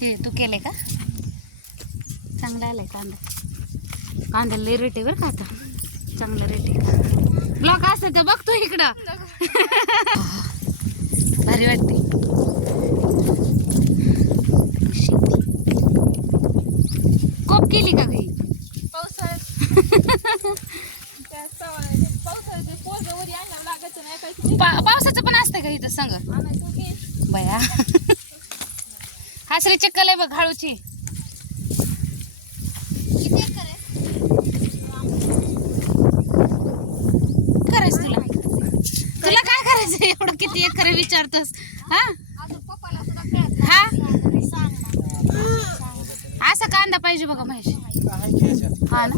हे तू केलंय का? चांगला आलाय कांदा. कांद्याला लय रेट आहे बरं का आता. चांगला रेट आहे. ब्लॉक असतं तर बघतो इकडं. भारी वाटते. शेती कोप केली का पा- पावसाचं पण असतं का इथं संग? बया. हासरी चक्कल आहे बघ हाळूची करायचं तुला. तुला काय करायचं एवढं किती एकर विचारतोस? हा? हा? असा कांदा पाहिजे बघा महेश. हा ना?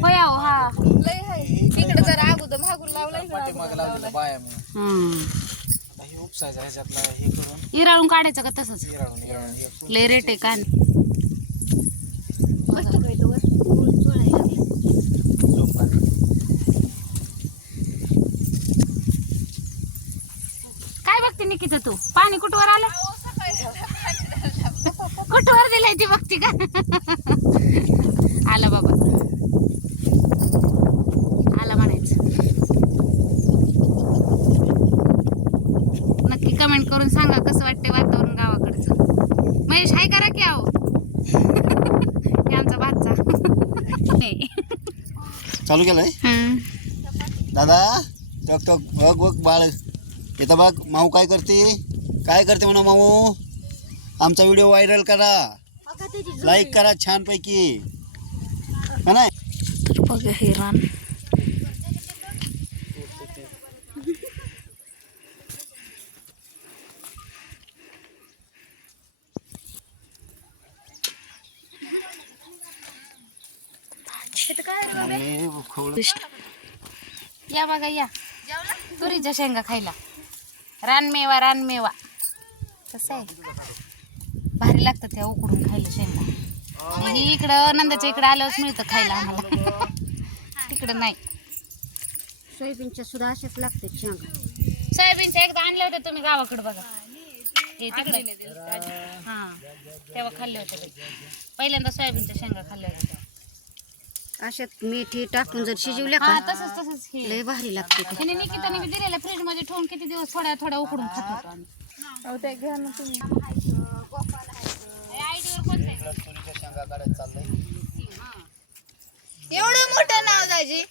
होय अहो, हा. इकडे जरा अगोदर मागून लावला बाया हम्म. उपसायचं ह्याच्यातला हे करून. इराळून काढायचं का तसंच? हे लय रेट आहे झोप काढ. काय बघते निकिता तू? पाणी कुठवर आलं? कुठवर दिलंय ती बघती का? आला बाबा. करून सांगा कसं वाटतंय वातावरण गावाकडचं. महेश हाय करा की आहो. हे आमचा भातचा चालू केलंय? हम्म. दादा टक टक बघ बघ बाळ. येतं बघ माऊ काय करते? काय करते म्हणा माऊ? आमचा व्हिडिओ व्हायरल करा. लाईक करा छानपैकी. हा नाही तर बघा हे रान अरे, खोड. या बघा या. तुरीच्या शेंगा खायला. रानमेवा रानमेवा. कसं आहे? भारी लागतं त्या उकडून खायला शेंगा. आणि हे इकडं नंदाच्या इकडं आल्यावर मिळतं खायला आम्हाला. तिकडं नाही. सोयाबीनच्या सुद्धा अशाच लागते शेंगा. सोयाबीनच्या एकदा आणल्या होत्या तुम्ही गावाकडे बघा. हे तिकडे. हा. तेव्हा खाल्ले होते. पहिल्यांदा सोयाबीनच्या शेंगा खाल्ल्या होत्या. अशात मेथी टाकून जर शिजवल्या हा का तसंच तसंच हे. लय भारी लागते ते. त्याने निकिताने बी दिलेलं फ्रीजमध्ये ठेवून किती दिवस थोड्या थोड्या उकडून खात होतो आम्ही. इकडं तुरीच्या शेंगा काढायला चाललंय एवढं मोठं नाव दाजी.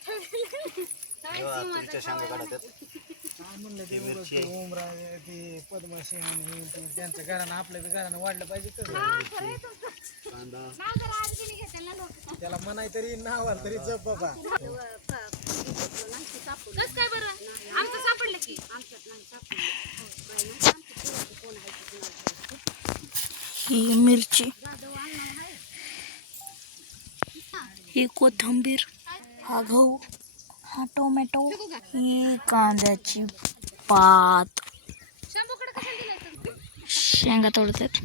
तेव्हा तुरीच्या शेंगा काढतात ती मिरची आहे. उमरा ते पद्मसिंह आणि ते त्यांच्या घरानं आपल्या बी घरानं वाढलं पाहिजे तर. कांदा. त्याला म्हणाय तरी नावाल तरी जप बाबा. कस काय बरं? आमचं सापडलं की. ही मिरची. ही कोथिंबीर. हा गहू. हा टोमॅटो ही कांद्याची पात. शेंगा तोडतात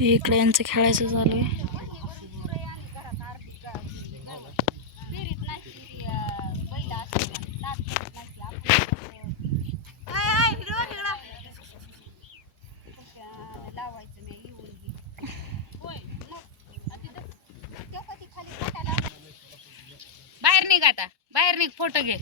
इकडे यांचं खेळायचं चालू आहे बाहेर निघ आता. बाहेर निघ फोटो घे.